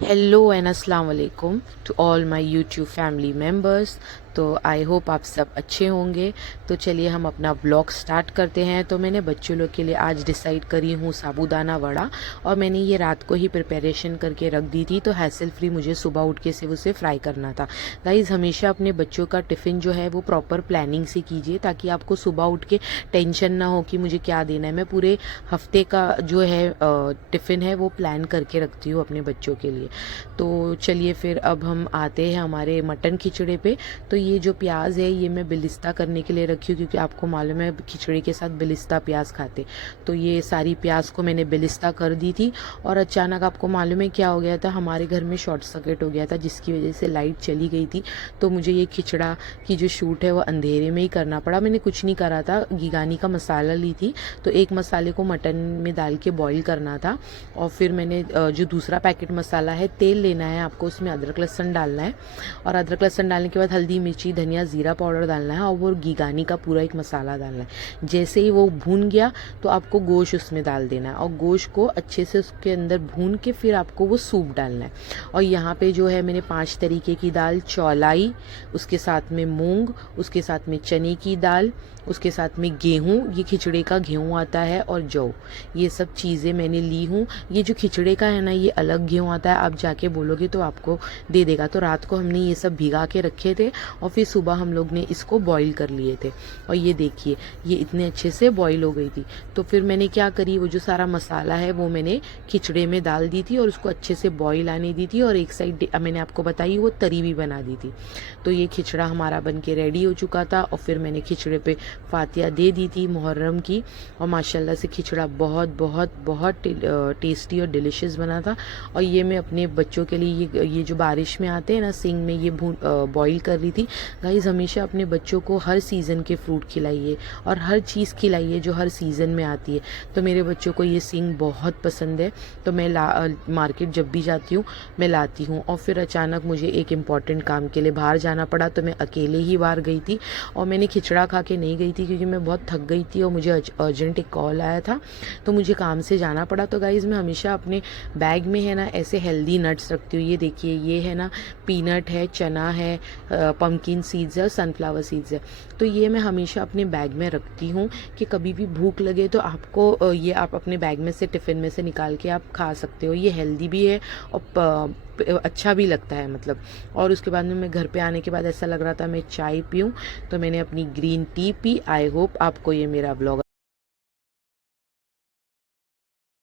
Hello and अस्सलाम वालेकुम to all my YouTube family members. तो आई होप आप सब अच्छे होंगे। तो चलिए हम अपना ब्लॉग स्टार्ट करते हैं। तो मैंने बच्चों लोग के लिए आज डिसाइड करी हूँ साबूदाना वड़ा, और मैंने ये रात को ही प्रिपरेशन करके रख दी थी, तो हैसल फ्री मुझे सुबह उठ के सिर्फ उसे फ्राई करना था। गाइज़, हमेशा अपने बच्चों का टिफ़िन जो है वो प्रॉपर प्लानिंग से कीजिए, ताकि आपको सुबह उठ के टेंशन ना हो कि मुझे क्या देना है। मैं पूरे हफ्ते का जो है टिफ़िन है वो प्लान करके रखती हूँ अपने बच्चों के लिए। तो चलिए फिर अब हम आते हैं हमारे मटन खिचड़े पे। तो ये जो प्याज है ये मैं बिलिस्ता करने के लिए रखी हूँ, क्योंकि आपको मालूम है खिचड़ी के साथ बिलिस्ता प्याज खाते। तो ये सारी प्याज को मैंने बिलिस्ता कर दी थी, और अचानक आपको मालूम है क्या हो गया था, हमारे घर में शॉर्ट सर्किट हो गया था, जिसकी वजह से लाइट चली गई थी। तो मुझे ये खिचड़ा की जो शूट है वो अंधेरे में ही करना पड़ा। मैंने कुछ नहीं करा था, घिगानी का मसाला ली थी, तो एक मसाले को मटन में डाल के बॉईल करना था। और फिर मैंने जो दूसरा पैकेट मसाला है, तेल लेना है आपको, उसमें अदरक लहसुन डालना है, और अदरक लहसुन डालने के बाद हल्दी मिर्ची धनिया जीरा पाउडर डालना है, और वो घिगानी का पूरा एक मसाला डालना है। जैसे ही वो भून गया तो आपको गोश्त उसमें डाल देना है, और गोश्त को अच्छे से उसके अंदर भून के फिर आपको वो सूप डालना है। और यहाँ पे जो है मैंने 5 तरीके की दाल, चौलाई, उसके साथ में मूंग, उसके साथ में चने की दाल, उसके साथ में गेहूँ, ये खिचड़े का गेहूँ आता है, और जौ, ये सब चीज़ें मैंने ली हूँ। ये जो खिचड़े का है ना, ये अलग गेहूँ आता है, आप जाके बोलोगे तो आपको दे देगा। तो रात को हमने ये सब भिगा के रखे थे, और फिर सुबह हम लोग ने इसको बॉईल कर लिए थे। और ये देखिए, ये इतने अच्छे से बॉईल हो गई थी। तो फिर मैंने क्या करी, वो जो सारा मसाला है वो मैंने खिचड़े में डाल दी थी, और उसको अच्छे से बॉईल आने दी थी, और एक साइड मैंने आपको बताई वो तरी भी बना दी थी। तो ये खिचड़ा हमारा बन के रेडी हो चुका था, और फिर मैंने खिचड़े पे फातिया दे दी थी मुहर्रम की, और माशाल्लाह से खिचड़ा बहुत बहुत बहुत टेस्टी और डिलिशियस बना था। और ये मैं अपने बच्चों के लिए ये जो बारिश में आते हैं ना सिंग में, ये बॉईल कर रही थी। गाइस, हमेशा अपने बच्चों को हर सीज़न के फ्रूट खिलाइए, और हर चीज़ खिलाइए जो हर सीज़न में आती है। तो मेरे बच्चों को ये सिंग बहुत पसंद है, तो मैं मार्केट जब भी जाती हूँ मैं लाती हूँ। और फिर अचानक मुझे एक इम्पॉर्टेंट काम के लिए बाहर जाना पड़ा, तो मैं अकेले ही बाहर गई थी, और मैंने खिचड़ा खा के नहीं गई थी, क्योंकि मैं बहुत थक गई थी और मुझे अर्जेंट एक कॉल आया था, तो मुझे काम से जाना पड़ा। तो गाइज़, मैं हमेशा अपने बैग में है ना ऐसे हेल्दी नट्स रखती हूँ। ये देखिए, ये है ना पीनट है, चना है, पम्पकिन सीड्स है, और सनफ्लावर सीड्स है। तो ये मैं हमेशा अपने बैग में रखती हूँ, कि कभी भी भूख लगे तो आपको ये आप अपने बैग में से टिफ़िन में से निकाल के आप खा सकते हो। ये हेल्दी भी है, और अच्छा भी लगता है मतलब। और उसके बाद में मैं घर पे आने के बाद ऐसा लग रहा था मैं चाय पीऊँ, तो मैंने अपनी green tea P. I hope आपको ये मेरा ब्लॉग